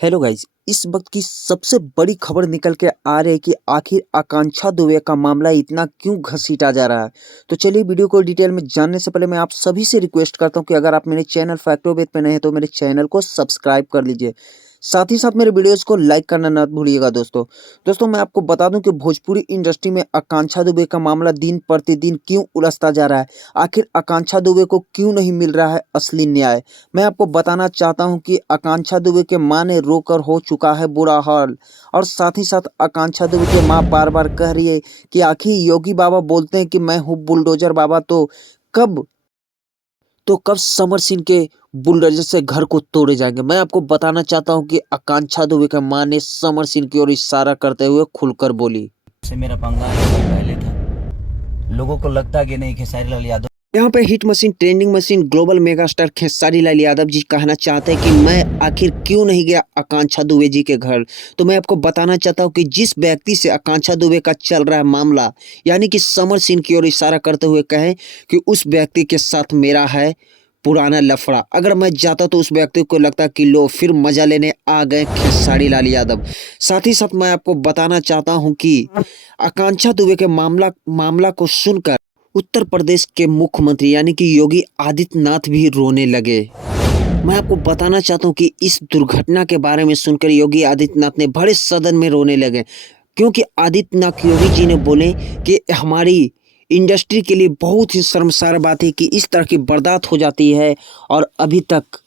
Hello guys. इस वक्त की सबसे बड़ी खबर निकल के आ रही है कि आखिर आकांक्षा दुबे का मामला इतना क्यों घसीटा जा रहा है। तो चलिए वीडियो को डिटेल में जानने से पहले मैं आप सभी से रिक्वेस्ट करता हूं कि अगर आप मेरे चैनल फैक्टोवेद पे नए हैं तो मेरे चैनल को सब्सक्राइब कर लीजिए। साथ ही साथ मेरे वीडियोस को लाइक करना ना भूलिएगा दोस्तों मैं आपको बता दूं कि भोजपुरी इंडस्ट्री में आकांक्षा दुबे का मामला दिन प्रतिदिन क्यों उलझता जा रहा है। आखिर आकांक्षा दुबे को क्यों नहीं मिल रहा है असली न्याय। मैं आपको बताना चाहता हूं कि आकांक्षा दुबे के मां ने रोकर हो चुका है बुरा हाल, और साथ ही साथ आकांक्षा दुबे की मां बार बार कह रही है कि आखिर योगी बाबा बोलते हैं कि मैं हूँ बुलडोजर बाबा, कब कब समर सिंह के बुलडोजर से घर को तोड़े जाएंगे। मैं आपको बताना चाहता हूं कि आकांक्षा दुबे की मां ने समर सिंह की ओर इशारा करते हुए खुलकर बोली। से मेरा पंगा एक साल पहले था। लोगों को लगता कि नहीं खेसारी लाल यादव। यहाँ पे hit machine, trending machine, global mega star Khesari Lal Yadav ji कहना चाहते हैं कि मैं आखिर क्यों नहीं गया आकांक्षा दुबे जी के घर। तो मैं आपको बताना चाहता हूँ कि जिस व्यक्ति से आकांक्षा दुबे का चल रहा है मामला, यानी कि समर सिंह की ओर इशारा करते हुए कहें कि उस व्यक्ति के साथ मेरा है पुराना लफड़ा, अगर मैं जाता तो उस व्यक्ति को लगता कि लो फिर मजा लेने आ गए खेसारी लाल यादव। साथ ही साथ मैं आपको बताना चाहता हूँ कि आकांक्षा दुबे के मामला को सुनकर उत्तर प्रदेश के मुख्यमंत्री यानी कि योगी आदित्यनाथ भी रोने लगे। मैं आपको बताना चाहता हूं कि इस दुर्घटना के बारे में सुनकर योगी आदित्यनाथ ने बड़े सदन में रोने लगे, क्योंकि आदित्यनाथ योगी जी ने बोले कि हमारी इंडस्ट्री के लिए बहुत ही शर्मसार बात है कि इस तरह की बर्दाश्त हो जाती है और अभी तक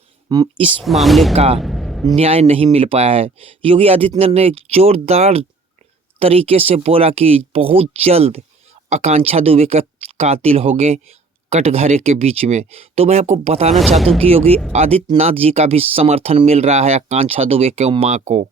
इस मामले का न्याय नहीं मिल पाया है। योगी आदित्यनाथ ने जोरदार तरीके से बोला कि बहुत जल्द आकांक्षा दुबे का कातिल हो गए कटघरे के बीच में। तो मैं आपको बताना चाहता हूँ कि योगी आदित्यनाथ जी का भी समर्थन मिल रहा है आकांक्षा दुबे के मां को।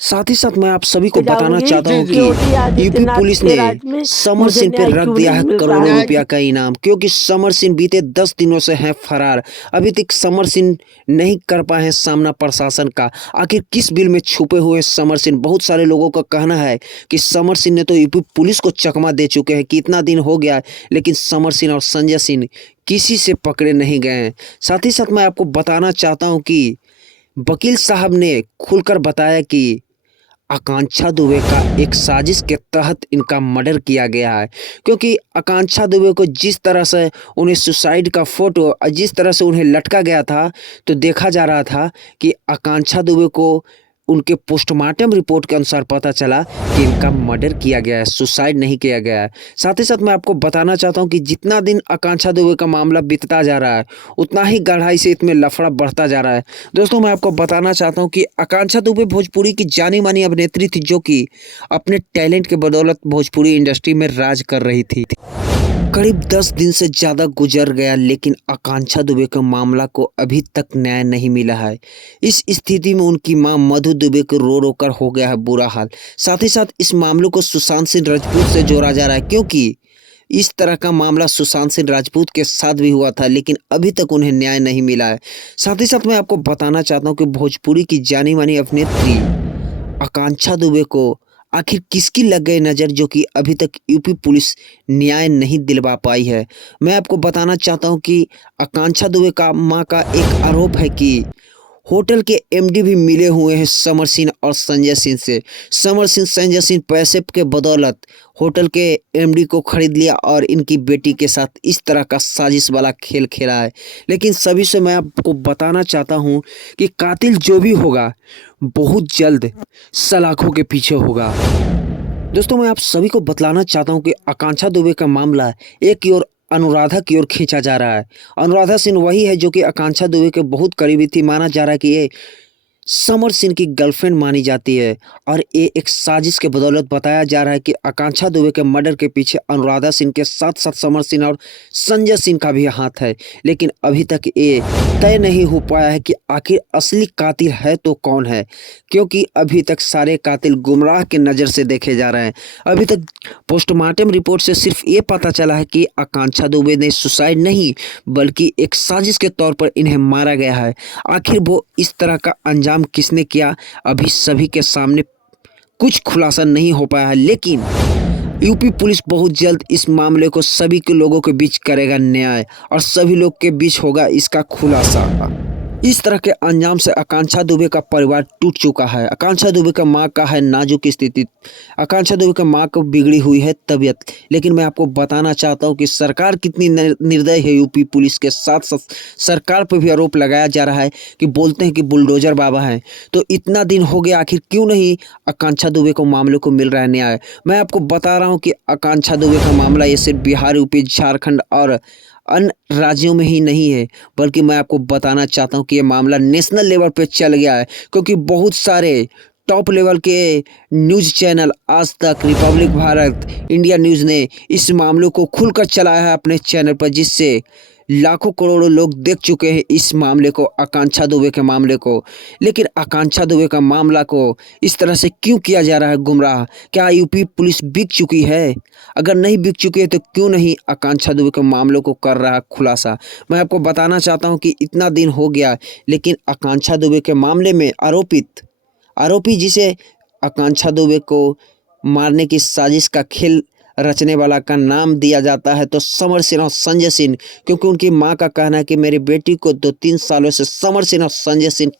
साथ ही साथ मैं आप सभी को बताना चाहता हूँ कि यूपी पुलिस ने समर सिंह पे रख दिया है करोड़ों रुपया का इनाम, क्योंकि समर सिंह बीते 10 दिनों से हैं फरार। अभी तक समर सिंह नहीं कर पाए हैं सामना प्रशासन का। आखिर किस बिल में छुपे हुए समर सिंह। बहुत सारे लोगों का कहना है कि समर सिंह ने तो यूपी पुलिस को चकमा दे चुके हैं कि इतना दिन हो गया, लेकिन समर सिंह और संजय सिंह किसी से पकड़े नहीं गए हैं। साथ ही साथ मैं आपको बताना चाहता हूँ कि वकील साहब ने खुलकर बताया कि आकांक्षा दुबे का एक साजिश के तहत इनका मर्डर किया गया है, क्योंकि आकांक्षा दुबे को जिस तरह से उन्हें सुसाइड का फोटो जिस तरह से उन्हें लटका गया था, तो देखा जा रहा था कि आकांक्षा दुबे को उनके पोस्टमार्टम रिपोर्ट के अनुसार पता चला कि इनका मर्डर किया गया है, सुसाइड नहीं किया गया है। साथ ही साथ मैं आपको बताना चाहता हूं कि जितना दिन आकांक्षा दुबे का मामला बीतता जा रहा है, उतना ही गहराई से इसमें लफड़ा बढ़ता जा रहा है। दोस्तों मैं आपको बताना चाहता हूं कि आकांक्षा दुबे भोजपुरी की जानी मानी अभिनेत्री थी, जो कि अपने टैलेंट के बदौलत भोजपुरी इंडस्ट्री में राज कर रही थी। करीब 10 दिन से ज़्यादा गुजर गया, लेकिन आकांक्षा दुबे के मामला को अभी तक न्याय नहीं मिला है। इस स्थिति में उनकी मां मधु दुबे को रो रो कर हो गया है बुरा हाल। साथ ही साथ इस मामले को सुशांत सिंह राजपूत से जोड़ा जा रहा है, क्योंकि इस तरह का मामला सुशांत सिंह राजपूत के साथ भी हुआ था, लेकिन अभी तक उन्हें न्याय नहीं मिला है। साथ ही साथ मैं आपको बताना चाहता हूँ कि भोजपुरी की जानी मानी अभिनेत्री आकांक्षा दुबे को आखिर किसकी लग गई नज़र, जो कि अभी तक यूपी पुलिस न्याय नहीं दिलवा पाई है। मैं आपको बताना चाहता हूं कि आकांक्षा दुबे का मां का एक आरोप है कि होटल के एमडी भी मिले हुए हैं समर सिंह और संजय सिंह से। समर सिंह संजय सिंह पैसे के बदौलत होटल के एमडी को खरीद लिया और इनकी बेटी के साथ इस तरह का साजिश वाला खेल खेला है। लेकिन सभी से मैं आपको बताना चाहता हूं कि कातिल जो भी होगा बहुत जल्द सलाखों के पीछे होगा। दोस्तों मैं आप सभी को बतलाना चाहता हूं कि आकांक्षा दुबे का मामला एक की ओर अनुराधा की ओर खींचा जा रहा है। अनुराधा सिंह वही है जो कि आकांक्षा दुबे के बहुत करीबी थी। माना जा रहा है कि ये समर सिंह की गर्लफ्रेंड मानी जाती है, और ये एक साजिश के बदौलत बताया जा रहा है कि आकांक्षा दुबे के मर्डर के पीछे अनुराधा सिंह के साथ साथ समर सिंह और संजय सिंह का भी हाथ है। लेकिन अभी तक ये तय नहीं हो पाया है कि आखिर असली कातिल है तो कौन है, क्योंकि अभी तक सारे कातिल गुमराह के नज़र से देखे जा रहे हैं। अभी तक पोस्टमार्टम रिपोर्ट से सिर्फ ये पता चला है कि आकांक्षा दुबे ने सुसाइड नहीं बल्कि एक साजिश के तौर पर इन्हें मारा गया है। आखिर वो इस तरह का अंजाम किसने किया, अभी सभी के सामने कुछ खुलासा नहीं हो पाया है। लेकिन यूपी पुलिस बहुत जल्द इस मामले को सभी के लोगों के बीच करेगा न्याय, और सभी लोग के बीच होगा इसका खुलासा। इस तरह के अंजाम से आकांक्षा दुबे का परिवार टूट चुका है। आकांक्षा दुबे का मां का है नाजुक स्थिति। आकांक्षा दुबे का मां को बिगड़ी हुई है तबीयत। लेकिन मैं आपको बताना चाहता हूं कि सरकार कितनी निर्दयी है। यूपी पुलिस के साथ साथ सरकार पर भी आरोप लगाया जा रहा है कि बोलते हैं कि बुलडोजर बाबा हैं। तो इतना दिन हो गया, आखिर क्यों नहीं आकांक्षा दुबे को मामले को मिल रहा है न्याय। मैं आपको बता रहा हूँ कि आकांक्षा दुबे का मामला ये सिर्फ बिहार, यूपी, झारखंड और अन्य राज्यों में ही नहीं है, बल्कि मैं आपको बताना चाहता हूं कि ये मामला नेशनल लेवल पे चल गया है। क्योंकि बहुत सारे टॉप लेवल के न्यूज़ चैनल, आज तक, रिपब्लिक भारत, इंडिया न्यूज़ ने इस मामले को खुलकर चलाया है अपने चैनल पर, जिससे लाखों करोड़ों लोग देख चुके हैं इस मामले को, आकांक्षा दुबे के मामले को। लेकिन आकांक्षा दुबे का मामला को इस तरह से क्यों किया जा रहा है गुमराह? क्या यूपी पुलिस बिक चुकी है? अगर नहीं बिक चुकी है तो क्यों नहीं आकांक्षा दुबे के मामलों को कर रहा खुलासा? मैं आपको बताना चाहता हूं कि इतना दिन हो गया, लेकिन आकांक्षा दुबे के मामले में आरोपी जिसे आकांक्षा दुबे को मारने की साजिश का खेल रचने वाला का नाम दिया जाता है तो समर सिन्हा, संजय सिंह। क्योंकि उनकी मां का कहना है कि मेरी बेटी को 2-3 सालों से समर सिन्हा, संजय सिंह